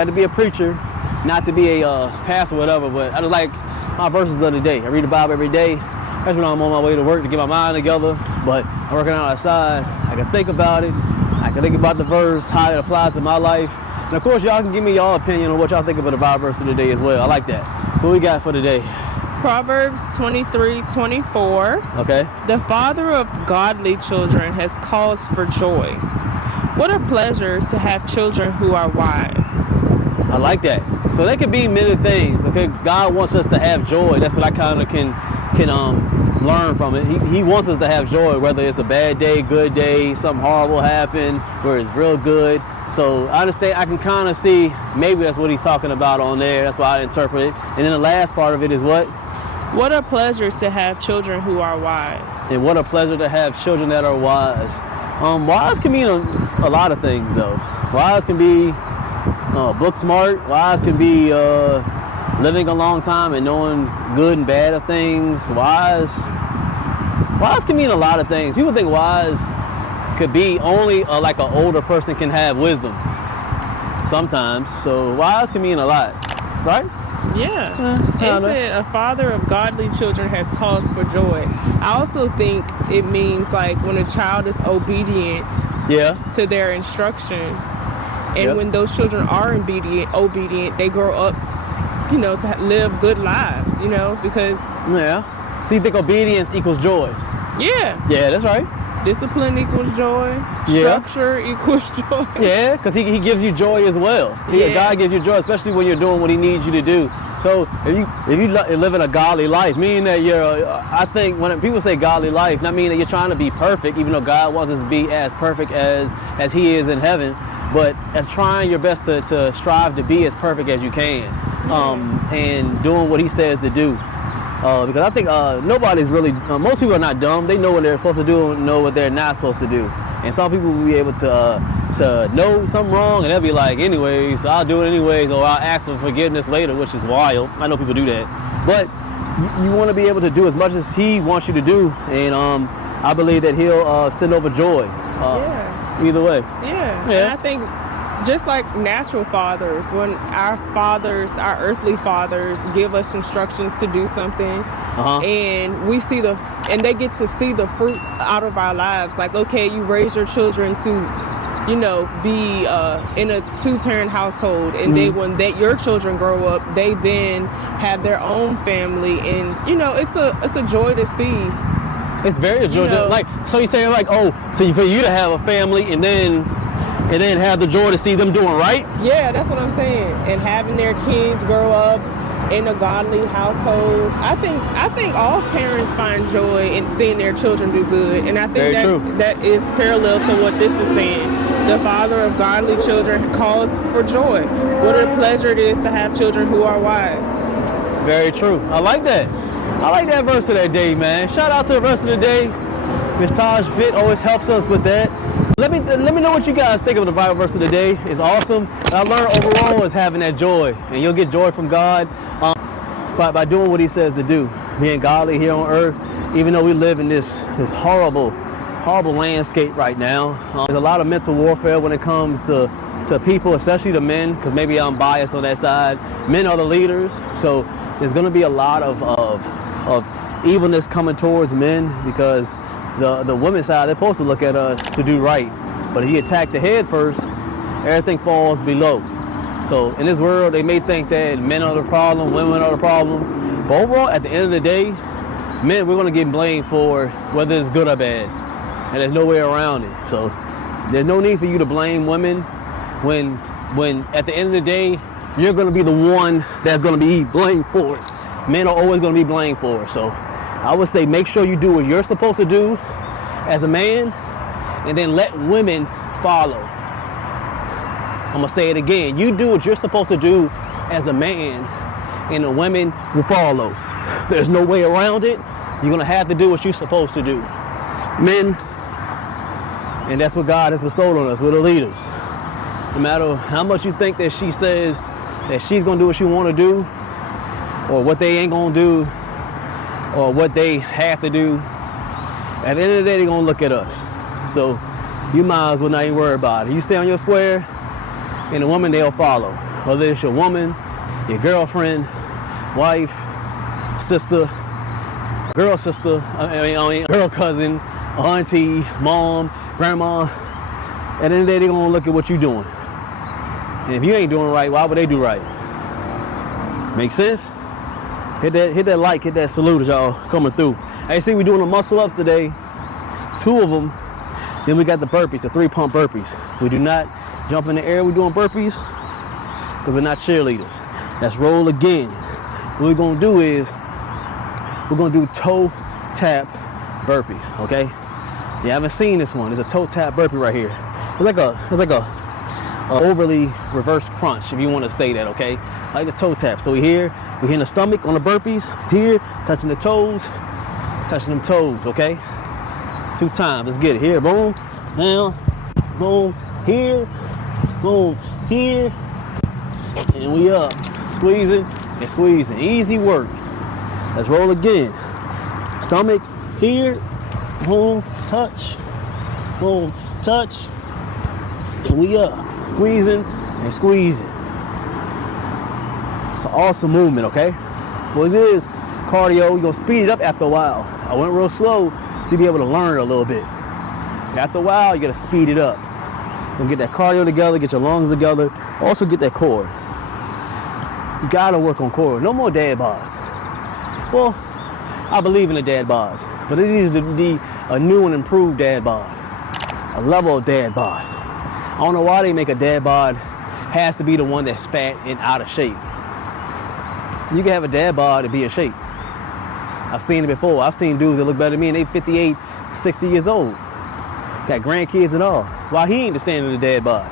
Not to be a preacher, not to be a pastor or whatever, but I just like my verses of the day. I read the Bible every day. That's when I'm on my way to work to get my mind together, but I'm working out outside. I can think about it. I can think about the verse, how it applies to my life. And of course, y'all can give me y'all opinion on what y'all think about the Bible verse of the day as well. I like that. So what we got for today? Proverbs 23:24. Okay. The father of godly children has cause for joy. What a pleasure to have children who are wise. I like that. So that could be many things. Okay, God wants us to have joy. That's what I kind of can learn from it. He wants us to have joy, whether it's a bad day, good day, something horrible happened, where it's real good. So I understand. I can kind of see maybe that's what he's talking about on there. That's why I interpret it. And then the last part of it is what? What a pleasure to have children who are wise. And what a pleasure to have children that are wise. Wise can mean a lot of things, though. Wise can be book smart. Wise can be living a long time and knowing good and bad of things. Wise can mean a lot of things. People think wise could be only like an older person can have wisdom sometimes. So wise can mean a lot, right? Yeah. It said a father of godly children has cause for joy. I also think it means like when a child is obedient to their instruction. And when those children are obedient, they grow up, to live good lives, because... Yeah. So you think obedience equals joy? Yeah. Yeah, that's right. Discipline equals joy. Structure equals joy. Yeah, because he gives you joy as well. God gives you joy, especially when you're doing what he needs you to do. So if you live in a godly life, meaning that I think when people say godly life, not meaning that you're trying to be perfect, even though God wants us to be as perfect as he is in heaven, but as trying your best to strive to be as perfect as you can, and doing what he says to do. Because I think nobody's really, most people are not dumb. They know what they're supposed to do and know what they're not supposed to do. And some people will be able to know something wrong and they'll be like, anyways, I'll do it anyways, or I'll ask for forgiveness later, which is wild. I know people do that. But you want to be able to do as much as he wants you to do. And I believe that he'll send over joy either way. Yeah. And I think just like natural fathers, when our earthly fathers give us instructions to do something, and we see and they get to see the fruits out of our lives. Like, okay, you raise your children to, be in a two-parent household, and when your children grow up, they then have their own family, and it's a joy to see. It's very joyful. So you're saying so for you to have a family and then have the joy to see them doing right? Yeah, that's what I'm saying. And having their kids grow up in a godly household. I think all parents find joy in seeing their children do good. And I think that is parallel to what this is saying. The father of godly children calls for joy. What a pleasure it is to have children who are wise. Very true. I like that. I like that verse of the day, man. Shout out to the verse of the day. Ms. Taj Fit always helps us with that. Let me know what you guys think of the Bible verse of the day. It's awesome. And I learned overall is having that joy, and you'll get joy from God by doing what he says to do, being godly here on earth. Even though we live in this horrible landscape right now, there's a lot of mental warfare when it comes to people, especially the men, because maybe I'm biased on that side. Men are the leaders, so there's going to be a lot of evilness coming towards men, because the women's side, they're supposed to look at us to do right. But if you attack the head first, everything falls below. So in this world, they may think that men are the problem, women are the problem. But overall, at the end of the day, men, we're going to get blamed for whether it's good or bad. And there's no way around it. So there's no need for you to blame women when at the end of the day, you're going to be the one that's going to be blamed for it. Men are always going to be blamed for it. So I would say make sure you do what you're supposed to do as a man, and then let women follow. I'm going to say it again. You do what you're supposed to do as a man, and the women will follow. There's no way around it. You're going to have to do what you're supposed to do. Men, and that's what God has bestowed on us. We're the leaders. No matter how much you think that she says that she's going to do what she want to do, or what they ain't going to do, or what they have to do, at the end of the day, they're going to look at us. So you might as well not even worry about it. You stay on your square, and the woman, they'll follow. whether it's your woman, your girlfriend, wife, sister, girl sister, girl cousin, auntie, mom, grandma. At the end of the day, they're gonna look at what you're doing. And if you ain't doing right, why would they do right? Make sense? Hit that like, hit that salute as y'all coming through. Hey, see, we're doing the muscle ups today. 2 of them. Then we got the burpees, the 3-pump burpees. We do not jump in the air. We're doing burpees because we're not cheerleaders. Let's roll again. What we're gonna do is we're gonna do toe tap burpees. Okay? You haven't seen this one. There's a toe tap burpee right here. It's like a overly reverse crunch, if you want to say that. Okay? Like the toe tap. So we hitting the stomach on the burpees. Here, touching the toes, touching them toes. Okay? 2 times. Let's get it. Here, boom, down, boom, here, boom, here, and we up. Squeezing and squeezing. Easy work. Let's roll again. Stomach, here, boom, touch, and we up. Squeezing and squeezing. It's an awesome movement, okay? What it is, cardio, you're gonna speed it up after a while. I went real slow, so you'll be able to learn a little bit. After a while, you gotta speed it up. You'll get that cardio together, get your lungs together, also get that core. You gotta work on core. No more dad bods. Well, I believe in the dad bods, but it needs to be a new and improved dad bod. A level of dad bod. I don't know why they make a dad bod has to be the one that's fat and out of shape. You can have a dad bod and be in shape. I've seen it before. I've seen dudes that look better than me and they 58, 60 years old. Got grandkids and all. Why he ain't the standard of the dad bod?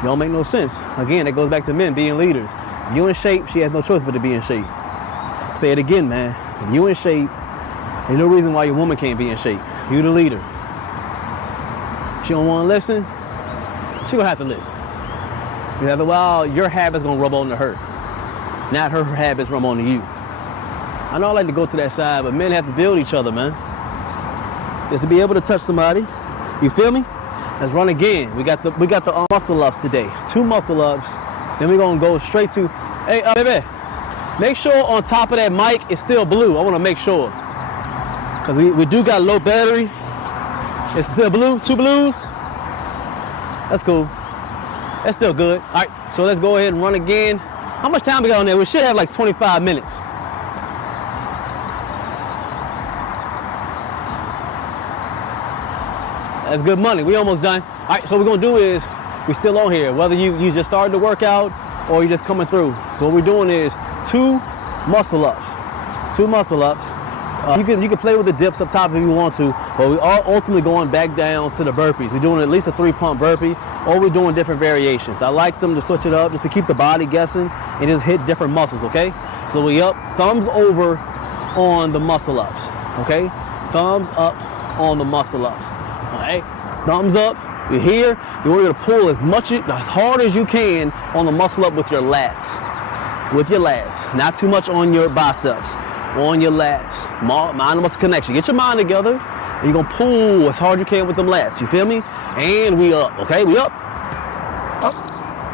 It don't make no sense. Again, that goes back to men being leaders. If you in shape, she has no choice but to be in shape. Say it again, man. If you in shape, there's no reason why your woman can't be in shape. You the leader. She don't want to listen, she gonna have to listen. Because after a while, your habit's gonna rub on to her. Not her habits rub on to you. I know I like to go to that side, but men have to build each other, man. Just to be able to touch somebody. You feel me? Let's run again. We got the muscle ups today. 2 muscle ups. Then we're gonna go straight to, hey, baby, make sure on top of that mic it's still blue. I wanna make sure. Cause we do got low battery. It's still blue, 2 blues. That's cool. That's still good. All right, so let's go ahead and run again. How much time we got on there? We should have like 25 minutes. That's good money. We almost done. All right, so what we're gonna do is, we still on here, whether you just started the workout or you're just coming through. So what we're doing is 2 muscle ups. 2 muscle ups. You can play with the dips up top if you want to, but we are ultimately going back down to the burpees. We're doing at least a 3-pump burpee, or we're doing different variations. I like them to switch it up just to keep the body guessing and just hit different muscles, okay? So we up, thumbs over on the muscle ups, okay? Thumbs up on the muscle ups, all right? Thumbs up, you're here. You want to pull as hard as you can on the muscle up with your lats. With your lats, not too much on your biceps. On your lats, mind and muscle connection. Get your mind together, and you're gonna pull as hard as you can with them lats. You feel me? And we up, okay? We up,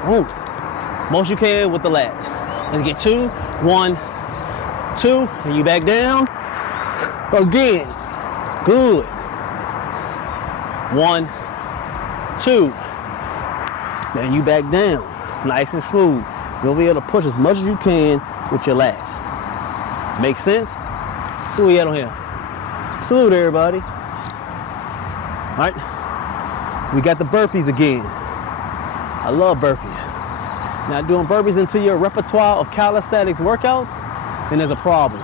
boom. Most you can with the lats. Let's get 2, 1, 2, and you back down. Again, good. 1, 2, then you back down, nice and smooth. You'll be able to push as much as you can with your lats. Make sense? Who we at on here? Salute everybody. All right, we got the burpees again. I love burpees. Now doing burpees into your repertoire of calisthenics workouts, then there's a problem.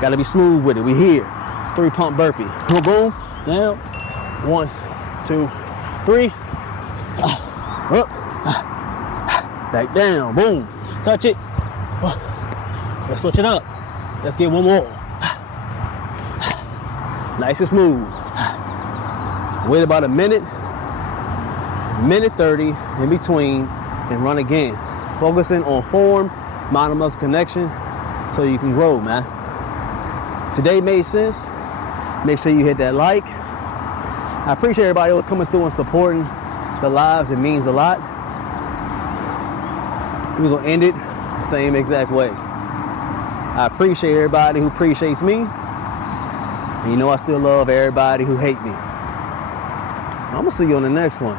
Gotta be smooth with it. We here, 3-pump burpee. Boom, boom, down, 1, 2, 3, up, back down, boom, touch it. Let's switch it up. Let's get 1 more. Nice and smooth. Wait about a minute 30 in between, and run again. Focusing on form, mind and muscle connection, so you can grow, man. Today made sense. Make sure you hit that like. I appreciate everybody else coming through and supporting the lives. It means a lot. We're gonna end it the same exact way. I appreciate everybody who appreciates me. And you know I still love everybody who hate me. I'm gonna see you on the next one.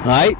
All right?